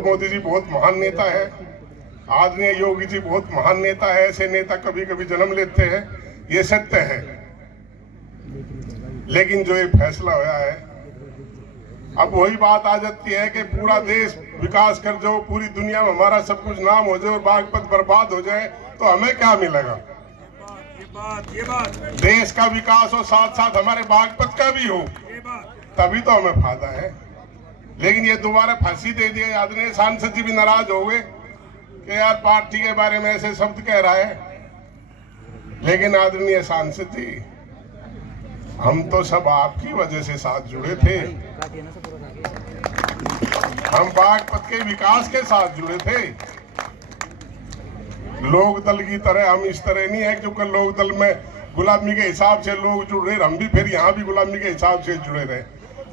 मोदी जी बहुत महान नेता है, आदरणीय योगी जी बहुत महान नेता है। ऐसे नेता कभी कभी जन्म लेते हैं, ये सत्य है। लेकिन जो ये फैसला हुआ है, अब वही बात आ जाती है कि पूरा देश विकास कर जाओ, पूरी दुनिया में हमारा सब कुछ नाम हो जाए और बागपत बर्बाद हो जाए तो हमें क्या मिलेगा? ये बात देश का विकास हो, साथ साथ हमारे बागपत का भी हो, तभी तो हमें फायदा है। लेकिन ये दोबारा फांसी दे दिया। आदरणीय सांसद जी भी नाराज हो गए कि यार पार्टी के बारे में ऐसे शब्द कह रहा है। लेकिन आदरणीय सांसद जी, हम तो सब आपकी वजह से साथ जुड़े थे। हम बागपत के विकास के साथ जुड़े थे। लोक दल की तरह हम इस तरह नहीं है क्योंकि लोक दल में गुलामी के हिसाब से लोग जुड़ रहे, हम भी फिर यहाँ भी गुलामी के हिसाब से जुड़े रहे।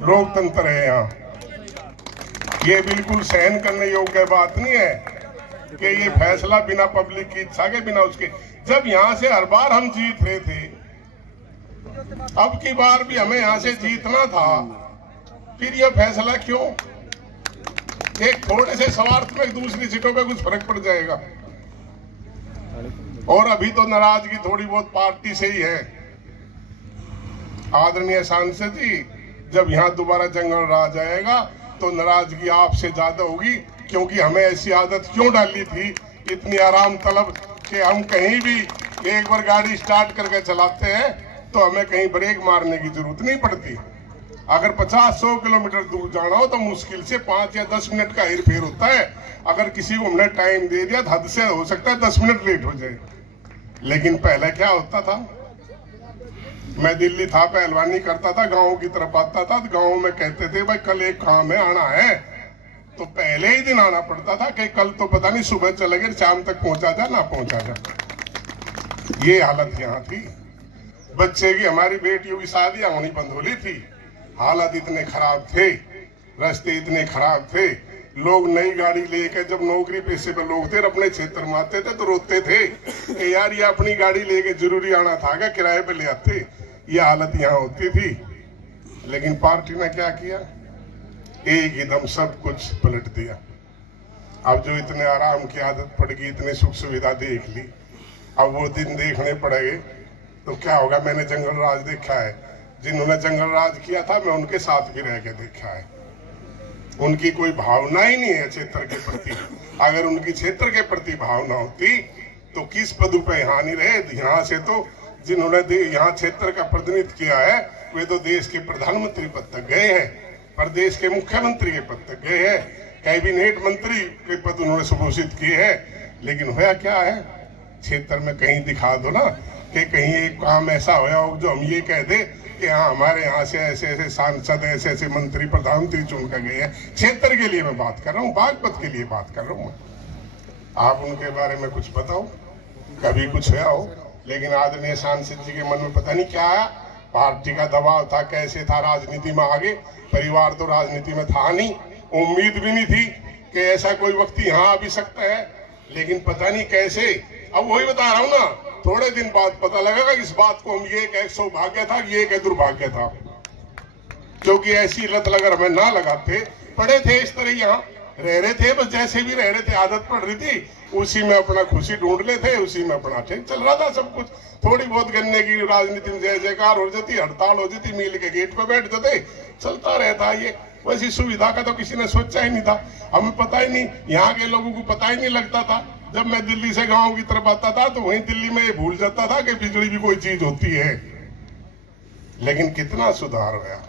लोकतंत्र है यहाँ। ये बिल्कुल सहन करने योग्य बात नहीं है कि ये फैसला बिना पब्लिक की इच्छा के, बिना उसके, जब यहाँ से हर बार हम जीत रहे थे, अब की बार भी हमें यहाँ से जीतना था, फिर यह फैसला क्यों? एक थोड़े से स्वार्थ में दूसरी सीटों पे कुछ फर्क पड़ जाएगा। और अभी तो नाराजगी थोड़ी बहुत पार्टी से ही है। आदरणीय सांसद जी, जब यहाँ दोबारा जंगल राज आएगा तो नाराजगी आपसे ज्यादा होगी, क्योंकि हमें ऐसी आदत क्यों डाली थी, इतनी आराम तलब कि हम कहीं भी एक बार गाड़ी स्टार्ट करके चलाते हैं तो हमें कहीं ब्रेक मारने की जरूरत नहीं पड़ती। अगर 50-100 किलोमीटर दूर जाना हो तो मुश्किल से 5 या 10 मिनट का हेरफेर होता है। अगर किसी को हमने टाइम दे दिया, हद से हो सकता है 10 मिनट लेट हो जाए। लेकिन पहले क्या होता था, मैं दिल्ली था, पहलवानी करता था, गाँव की तरफ आता था, गाँव में कहते थे भाई कल एक काम है, आना है, तो पहले ही दिन आना पड़ता था कि कल तो पता नहीं सुबह चले गए, शाम तक पहुंचा जा ना पहुंचा जा। ये हालत यहाँ थी। बच्चे की, हमारी बेटियों की शादियां होनी बंद हो ली थी। हालत इतने खराब थे, रास्ते इतने खराब थे। लोग नई गाड़ी लेके, जब नौकरी पेशे पे लोग थे, अपने क्षेत्र में आते थे तो रोते थे कि यार ये अपनी गाड़ी लेके जरूरी आना था क्या, किराए पे ले आते। ये हालत यहाँ होती थी। लेकिन पार्टी ने क्या किया, एक ही दम सब कुछ पलट दिया। अब जो इतने आराम की आदत पड़ गई, इतने सुख सुविधा देख ली, अब वो दिन देखने पड़ेंगे तो क्या होगा। मैंने जंगल राज देखा है, जिन्होंने जंगल राज किया था मैं उनके साथ भी रह के देखा है। उनकी कोई भावना ही नहीं है क्षेत्र के प्रति। अगर उनकी क्षेत्र के प्रति भावना होती तो किस पद पे यहाँ नहीं रहे। यहाँ से तो जिन्होंने यहाँ क्षेत्र का प्रतिनिधित्व किया है वे तो देश के प्रधानमंत्री पद तक गए हैं, प्रदेश के मुख्यमंत्री के पद तक गए हैं, कैबिनेट मंत्री के पद उन्होंने सुघोषित किए हैं। लेकिन होया क्या है, क्षेत्र में कहीं दिखा दो ना कि कहीं एक काम ऐसा होया हो जो हम ये कह दे कि हाँ हमारे यहाँ से ऐसे ऐसे सांसद, ऐसे ऐसे मंत्री, प्रधानमंत्री चुन कर गए हैं। क्षेत्र के लिए मैं बात कर रहा हूँ, बागपत के लिए बात कर रहा हूँ। आप उनके बारे में कुछ बताओ, कभी कुछ हुआ हो। लेकिन आदरणीय सांसद जी के मन में पता नहीं क्या आया, पार्टी का दबाव था, कैसे था, राजनीति में आगे। परिवार तो राजनीति में था नहीं, उम्मीद भी नहीं थी कि ऐसा कोई व्यक्ति यहाँ आ भी सकता है। लेकिन पता नहीं कैसे, अब वही बता रहा हूँ ना, थोड़े दिन बाद पता लगेगा इस बात को हम ये कह सौभाग्य था, ये कह दुर्भाग्य था। क्योंकि ऐसी लत अगर हमें ना लगाते, पड़े थे इस तरह यहाँ रह रहे थे, बस जैसे भी रह रहे थे, आदत पड़ रही थी, उसी में अपना खुशी ढूंढ लेते, उसी में अपना ठीक चल रहा था सब कुछ। थोड़ी बहुत गन्ने की राजनीति में जय जयकार हो जाती, हड़ताल हो जाती, मिल के गेट पे बैठ जाते, चलता रहता। ये वैसी सुविधा का तो किसी ने सोचा ही नहीं था। हमें पता ही नहीं, यहाँ के लोगों को पता ही नहीं लगता था। जब मैं दिल्ली से गांव की तरफ आता था तो वहीं दिल्ली में ये भूल जाता था कि बिजली भी कोई चीज होती है। लेकिन कितना सुधार हुआ,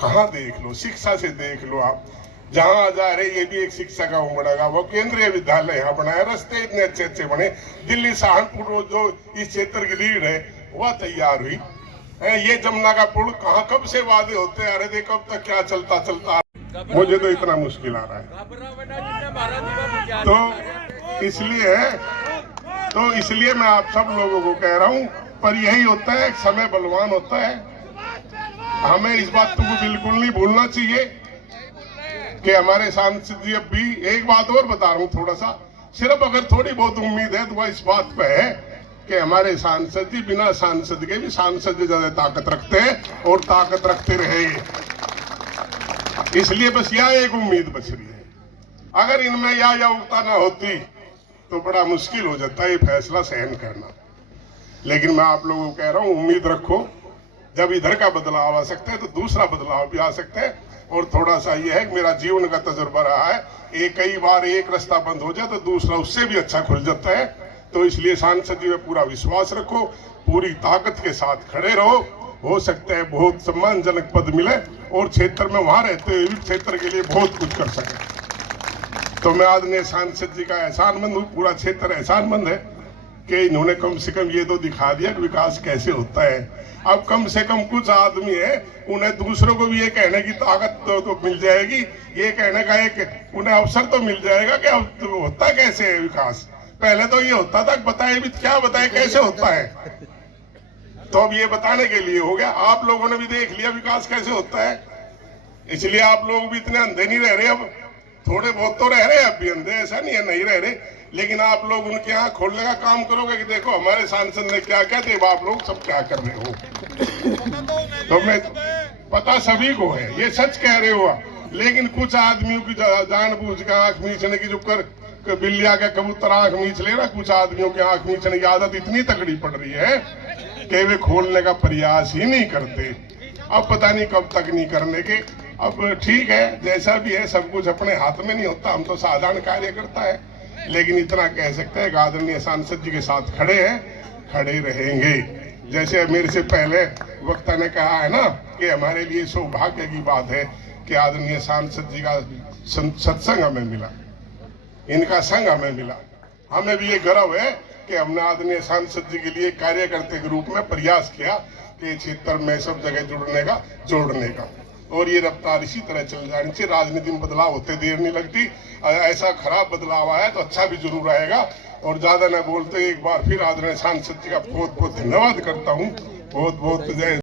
कहाँ देख लो, शिक्षा से देख लो आप, जहां जा रहे ये भी एक शिक्षा का उमड़ेगा। वो केंद्रीय विद्यालय यहाँ बनाया, रास्ते इतने अच्छे अच्छे बने। दिल्ली सहारनपुर जो इस क्षेत्र की लीड है वह तैयार हुई है। ये जमुना का पुल कहाँ कब से वादे होते आ रहे थे, कब तक क्या चलता चलता, मुझे तो इतना मुश्किल आ रहा है। तो इसलिए मैं आप सब लोगों को कह रहा हूँ, पर यही होता है, समय बलवान होता है। हमें इस बात को बिल्कुल नहीं भूलना चाहिए कि हमारे सांसद जी, अब भी एक बात और बता रहा हूँ थोड़ा सा, सिर्फ अगर थोड़ी बहुत उम्मीद है तो वह इस बात पे है कि हमारे सांसद जी बिना सांसद के भी सांसद से ज्यादा ताकत रखते हैं और ताकत रखते रहेंगे। इसलिए बस यह एक उम्मीद बच रही है। अगर इनमें या योग्यता न होती तो बड़ा मुश्किल हो जाता है ये फैसला सहन करना। लेकिन मैं आप लोगों को कह रहा हूं, उम्मीद रखो, जब इधर का बदलाव आ सकता है तो दूसरा बदलाव भी आ सकता है। और थोड़ा सा ये है कि मेरा जीवन का तजुर्बा रहा है, एक कई बार एक रास्ता बंद हो जाए तो दूसरा उससे भी अच्छा खुल जाता है। तो इसलिए सांसद जी में पूरा विश्वास रखो, पूरी ताकत के साथ खड़े रहो। हो सकता है बहुत सम्मानजनक पद मिले और क्षेत्र में वहां रहते हुए भी क्षेत्र के लिए बहुत कुछ कर सके। तो मैं आदरणीय सांसद जी का एहसानमंद हूँ, पूरा क्षेत्र एहसानमंद है कि इन्होंने कम से कम ये तो दिखा दिया कि विकास कैसे होता है। अब कम से कम कुछ आदमी है, उन्हें दूसरों को भी ये कहने की ताकत तो मिल जाएगी, ये कहने का एक उन्हें अवसर तो मिल जाएगा कि अब तो होता कैसे है विकास। पहले तो ये होता था बताए भी क्या बताए कैसे होता है, तो अब ये बताने के लिए हो गया। आप लोगों ने भी देख लिया विकास कैसे होता है, इसलिए आप लोग भी इतने अंधे नहीं रह रहे। अब थोड़े बहुत तो रह रहे हैं, अब भी अंधे ऐसा नहीं है नहीं रह रहे, लेकिन आप लोग उनके यहाँ खोलने का काम करोगे कि देखो हमारे सांसद ने क्या क्या देव, आप लोग सब क्या कर रहे हो। तो मैं पता सभी को है, ये सच कह रहे हो। लेकिन कुछ आदमियों की जानबूझ के आंख मीचने की, जो कर बिल्लिया के कबूतर आंख मीच ले ना, कुछ आदमियों की आंख मीचने की आदत इतनी तगड़ी पड़ रही है कि वे खोलने का प्रयास ही नहीं करते। अब पता नहीं कब तक नहीं करने के। अब ठीक है, जैसा भी है, सब कुछ अपने हाथ में नहीं होता, हम तो साधारण कार्यकर्ता है। लेकिन इतना कह सकते हैं कि आदरणीय सांसद जी के साथ खड़े हैं, खड़े रहेंगे। जैसे मेरे से पहले वक्ता ने कहा है ना कि हमारे लिए सौभाग्य की बात है कि आदरणीय सांसद जी का सत्संग हमें मिला, इनका संग हमें मिला। हमें भी ये गर्व है कि हमने आदरणीय सांसद जी के लिए कार्यकर्ता के रूप में प्रयास किया कि क्षेत्र में सब जगह जोड़ने का। और ये रफ्तार इसी तरह चल जानी चाहिए। राजनीति में बदलाव होते देर नहीं लगती। ऐसा खराब बदलाव आया तो अच्छा भी जरूर आएगा। और ज्यादा न बोलते एक बार फिर आदरणीय सांसद जी का बहुत बहुत धन्यवाद करता हूँ। बहुत बहुत जय।